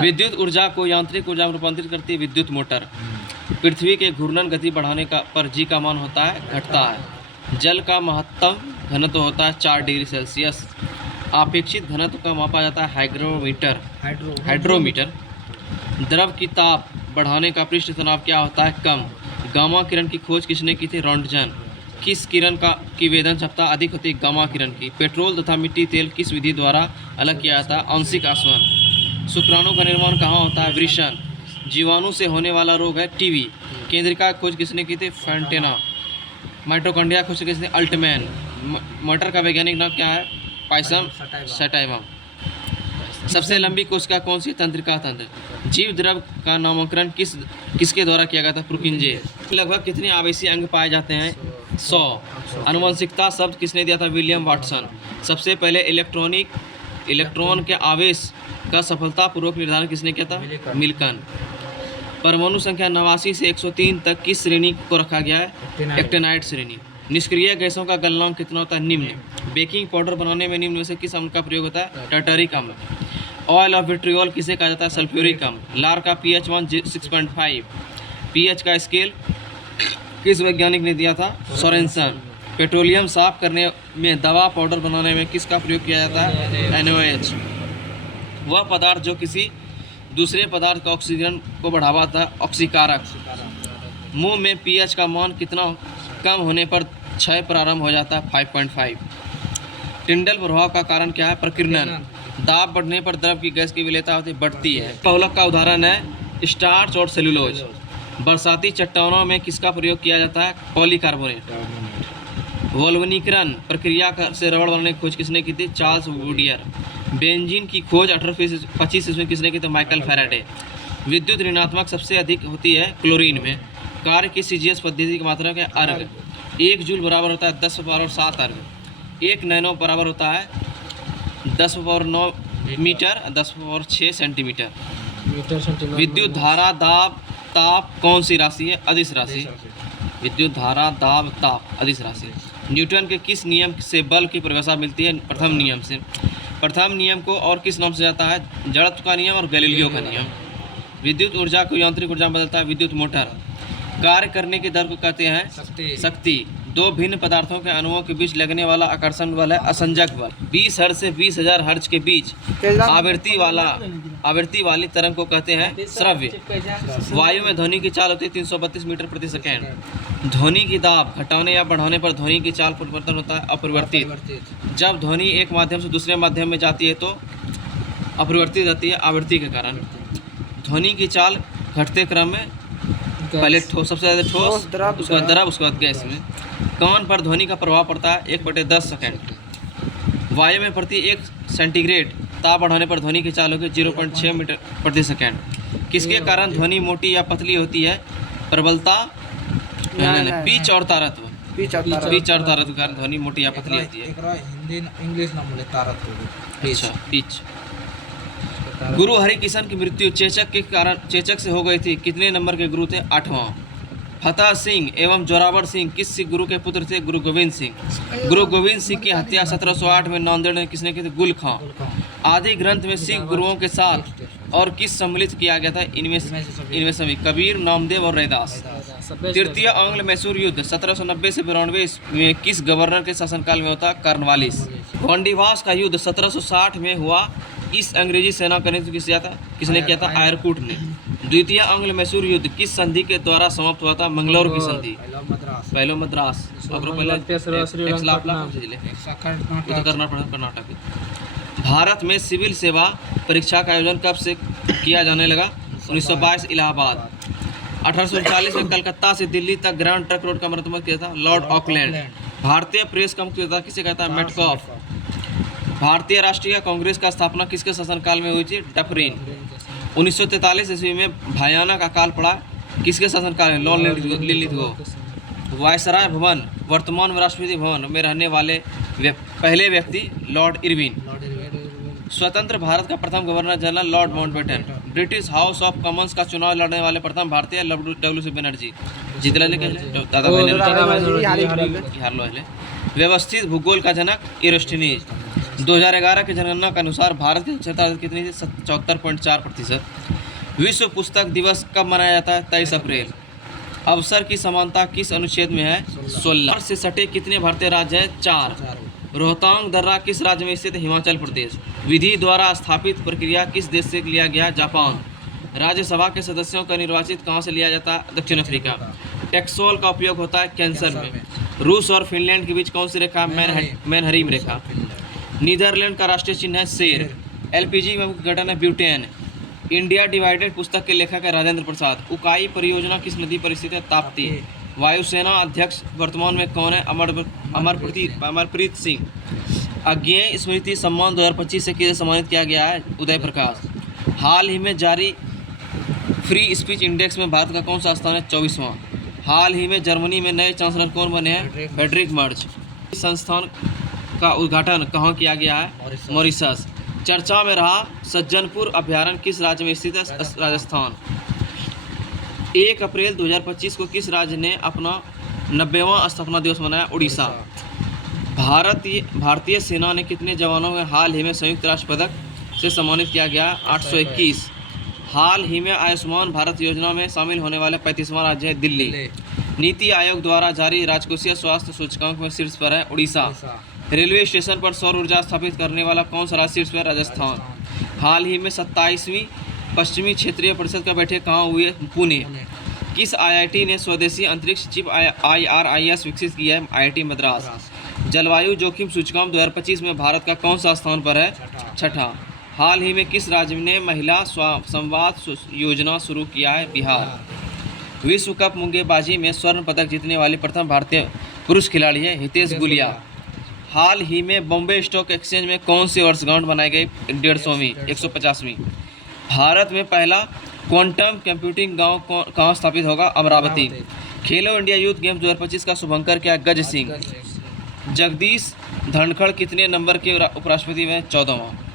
विद्युत ऊर्जा को यांत्रिक ऊर्जा में रूपांतरित करती है विद्युत मोटर। पृथ्वी के घूर्णन गति बढ़ाने का पर जी का मान होता है घटता है। जल का महत्तम घनत्व होता है 4 डिग्री सेल्सियस। अपेक्षित घनत्व का मापा जाता है हाइड्रोमीटर। द्रव की ताप बढ़ाने का पृष्ठ तनाव क्या होता है कम। गामा किरण की खोज किसने की थी रोंटगन। किस किरण की वेधन क्षमता अधिक होती है गामा किरण की। पेट्रोल तथा मिट्टी तेल किस विधि द्वारा अलग किया जाता है आंशिक आसवन। शुक्राणु का निर्माण कहाँ होता है वृषण। जीवाणु से होने वाला रोग है टीबी। केंद्रिका खोज किसने की थी फैंटेना। माइटोकॉन्ड्रिया खोज किसने अल्टमैन। मटर का वैज्ञानिक नाम क्या है पाइसम सटाइवा। सबसे लंबी कोशिका कौन सी तंत्रिका तंत्र। जीव द्रव का नामकरण किसके द्वारा किया गया था प्रुकिंजे। लगभग कितने आवेशी अंग पाए जाते हैं 100। आनुवंशिकता शब्द किसने दिया था विलियम वाटसन। सबसे पहले इलेक्ट्रॉन के आवेश का सफलतापूर्वक निर्धारण किसने किया था मिल्कन। परमाणु संख्या 89 से 103 तक किस श्रेणी को रखा गया है एक्टिनाइड श्रेणी। निष्क्रिय गैसों का गलनांक कितना होता है निम्न। बेकिंग पाउडर बनाने में निम्न में से किस अम्ल का प्रयोग होता है टार्टरिक अम्ल। ऑयल ऑफ विट्रियोल किसे कहा जाता है सल्फ्यूरिक अम्ल। लार का pH मान 6.5। pH का स्केल किस वैज्ञानिक ने दिया था सोरेनसन। पेट्रोलियम साफ करने में दवा पाउडर बनाने में किसका प्रयोग किया जाता है NaOH। वह पदार्थ जो किसी दूसरे पदार्थ का ऑक्सीजन को बढ़ावा था ऑक्सीकारक। मुंह में pH का मान कितना कम होने पर क्षय प्रारंभ हो जाता है 5.5। टिंडल प्रभाव का कारण क्या है प्रकीर्णन। दाब बढ़ने पर द्रव की गैस की विलेयता होती बढ़ती है। बहुलक का उदाहरण है स्टार्च और सेलुलोज। बरसाती चट्टानों में किसका प्रयोग किया जाता है पॉलीकार्बोनेट। वल्वनीकरण प्रक्रिया से रबड़ बनाने की खोज किसने की थी चार्ल्स वुडियर। बेंजीन की खोज 1825 ईस्वी में किसने की थी माइकल फैराडे। विद्युत ऋणात्मक सबसे अधिक होती है क्लोरीन में। कार्य की सीजीएस पद्धति की मात्रा क्या अर्घ। 1 जूल बराबर होता है 10⁻7 अर्घ। 1 नैनो बराबर होता है 10⁻9 मीटर 10⁻6 सेंटीमीटर। विद्युत धारा दाब ताप कौन सी राशि है अदिश राशि। विद्युत धारा दाब ताप अदिश राशि। न्यूटन के किस नियम से बल की परिभाषा मिलती है प्रथम नियम से। प्रथम नियम को और किस नाम से जाता है जड़त्व का नियम और गैलीलियो का नियम। विद्युत ऊर्जा को यांत्रिक ऊर्जा में बदलता है विद्युत मोटर। कार्य करने की दर को कहते हैं शक्ति। 2 भिन्न पदार्थों के अणुओं के बीच लगने वाला आकर्षण बल है असंजक बल। 20 हर्ट्ज से 20,000 हर्ट्ज के बीच आवृत्ति वाली तरंग को कहते हैं श्रव्य। वायु में ध्वनि की चाल होती है 332 मीटर प्रति सेकेंड। ध्वनि की दाब घटाने या बढ़ाने पर ध्वनि की चाल परिवर्तन होता है अपरिवर्तित। जब ध्वनि एक माध्यम से दूसरे माध्यम में जाती है तो अपरिवर्तित रहती है आवृत्ति के कारण। ध्वनि की चाल घटते क्रम में पहले ठोस सबसे ज़्यादा ठोस उसके बाद द्रव उसके बाद गैस में। कान पर ध्वनि का प्रभाव पड़ता है 1/10 सेकेंड। वायु में प्रति 1 सेंटीग्रेड ताप बढ़ाने पर ध्वनि की चाल होगी 0.6 मीटर प्रति सेकेंड। किसके कारण ध्वनि मोटी या पतली होती है प्रबलता पिच और तारत्व। पिच और तारत्व के कारण ध्वनि मोटी या पतली होती है। इंग्लिश नाम बोले तारत्व। अच्छा पिच। गुरु हरिकिशन की मृत्यु चेचक से हो गई थी। कितने नंबर के गुरु थे 8वां। फतेह सिंह एवं जोरावर सिंह किस सिख गुरु के पुत्र थे गुरु गोविंद सिंह। गुरु गोविंद सिंह की हत्या 1708 में नांदेड़ में किसने की थी गुल खां। आदि ग्रंथ में सिख गुरुओं के साथ और किस सम्मिलित किया गया था इनमें सभी कबीर नामदेव और रैदास। तृतीय आंग्ल मैसूर युद्ध 1790 से 92 में किस गवर्नर के शासनकाल में होता कॉर्नवालिस। गोंडीवास का युद्ध 1760 में हुआ। इस अंग्रेजी सेना का नेतृत्व किसने किया था आयरकूट ने। द्वितीय आंग्ल मैसूर युद्ध किस संधि के द्वारा समाप्त हुआ था मंगलौर की संधि। पहलो मद्रास कर्नाटक। भारत में सिविल सेवा परीक्षा का आयोजन कब से किया जाने लगा 1922 इलाहाबाद। 1839 में कलकत्ता से दिल्ली तक ग्रैंड ट्रंक रोड का मरम्मत किया था लॉर्ड ऑकलैंड। भारतीय प्रेस का मुख्य किसे कहता है मेटकॉफ। भारतीय राष्ट्रीय कांग्रेस का स्थापना किसके शासनकाल में हुई थी डफरिन। 1943 ईस्वी में भयानक अकाल पड़ा किसके शासनकाल में लॉर्ड लिलिथगो। वायसराय भवन वर्तमान में राष्ट्रपति भवन में रहने वाले पहले व्यक्ति लॉर्ड इरविन। स्वतंत्र भारत का प्रथम governor general Lord Mountbatten. British house of Commons का चुनाव लड़ने वाले प्रथम भारतीय WC बनर्जी। व्यवस्थित भूगोल का जनक एरिस्टोफेनीज। 2011 की जनगणना के अनुसार भारत की साक्षरता दर कितनी थी? 74.4%। विश्व पुस्तक दिवस कब मनाया जाता है? 23 अप्रैल। अवसर की समानता किस अनुच्छेद में है? 16। से सटे कितने भारतीय राज्य हैं? 4। रोहतांग दर्रा किस राज्य में स्थित है? हिमाचल प्रदेश। विधि द्वारा स्थापित प्रक्रिया किस देश से लिया गया? जापान। राज्यसभा के सदस्यों का निर्वाचित कहाँ से लिया जाता है? दक्षिण अफ्रीका। टेक्सोल का उपयोग होता है कैंसर में। रूस और फिनलैंड के बीच कौन सी रेखा? मैनहरीम रेखा। नीदरलैंड का राष्ट्रीय चिन्ह है शेर। एलपीजी में मुख्य घटक है ब्यूटेन। इंडिया डिवाइडेड पुस्तक के लेखक है राजेंद्र प्रसाद। उकाई परियोजना किस नदी पर स्थित है? ताप्ती। वायुसेना अध्यक्ष वर्तमान में कौन है? अमरप्रीत सिंह। अज्ञेय स्मृति सम्मान 2025 से किसे सम्मानित किया गया है? उदय प्रकाश। हाल ही में जारी फ्री स्पीच इंडेक्स में भारत का कौन सा स्थान है? 24वां। हाल ही में जर्मनी में नए चांसलर कौन बने हैं? Friedrich Merz. संस्थान का उद्घाटन कहाँ किया गया है? मॉरिशस। चर्चा में रहा सज्जनपुर अभयारण्य किस राज्य में स्थित है? राजस्थान। 1 अप्रैल 2025 को किस राज्य ने अपना 90वां स्थापना दिवस मनाया? उड़ीसा। भारतीय सेना ने कितने जवानों को हाल ही में संयुक्त राष्ट्र पदक से सम्मानित किया गया? 821। हाल ही में आयुष्मान भारत योजना में शामिल होने वाले 35वां राज्य है दिल्ली। नीति आयोग द्वारा जारी राजकोषीय स्वास्थ्य सूचकांक में शीर्ष पर है उड़ीसा। रेलवे स्टेशन पर सौर ऊर्जा स्थापित करने वाला कौन सा राज्य शीर्ष पर? राजस्थान। हाल ही में 27वीं पश्चिमी क्षेत्रीय परिषद का बैठक कहाँ हुई है? पुणे। किस आईआईटी ने स्वदेशी अंतरिक्ष चिप IRIS विकसित किया है? IIT मद्रास। जलवायु जोखिम सूचकांक 2025 में भारत का कौन सा स्थान पर है? छठा। हाल ही में किस राज्य ने महिला संवाद योजना शुरू किया है? बिहार। विश्व कप मुक्केबाजी में स्वर्ण पदक जीतने वाली प्रथम भारतीय पुरुष खिलाड़ी है हितेश गुलिया। हाल ही में बॉम्बे स्टॉक एक्सचेंज में कौन सी वर्षगांठ बनाई गई? 150वीं 150वीं। भारत में पहला क्वांटम कंप्यूटिंग गांव कहाँ स्थापित होगा? अमरावती। खेलो इंडिया यूथ गेम्स 2025 का शुभंकर क्या? गज सिंह। जगदीश धनखड़ कितने नंबर के उपराष्ट्रपति में? 14वां।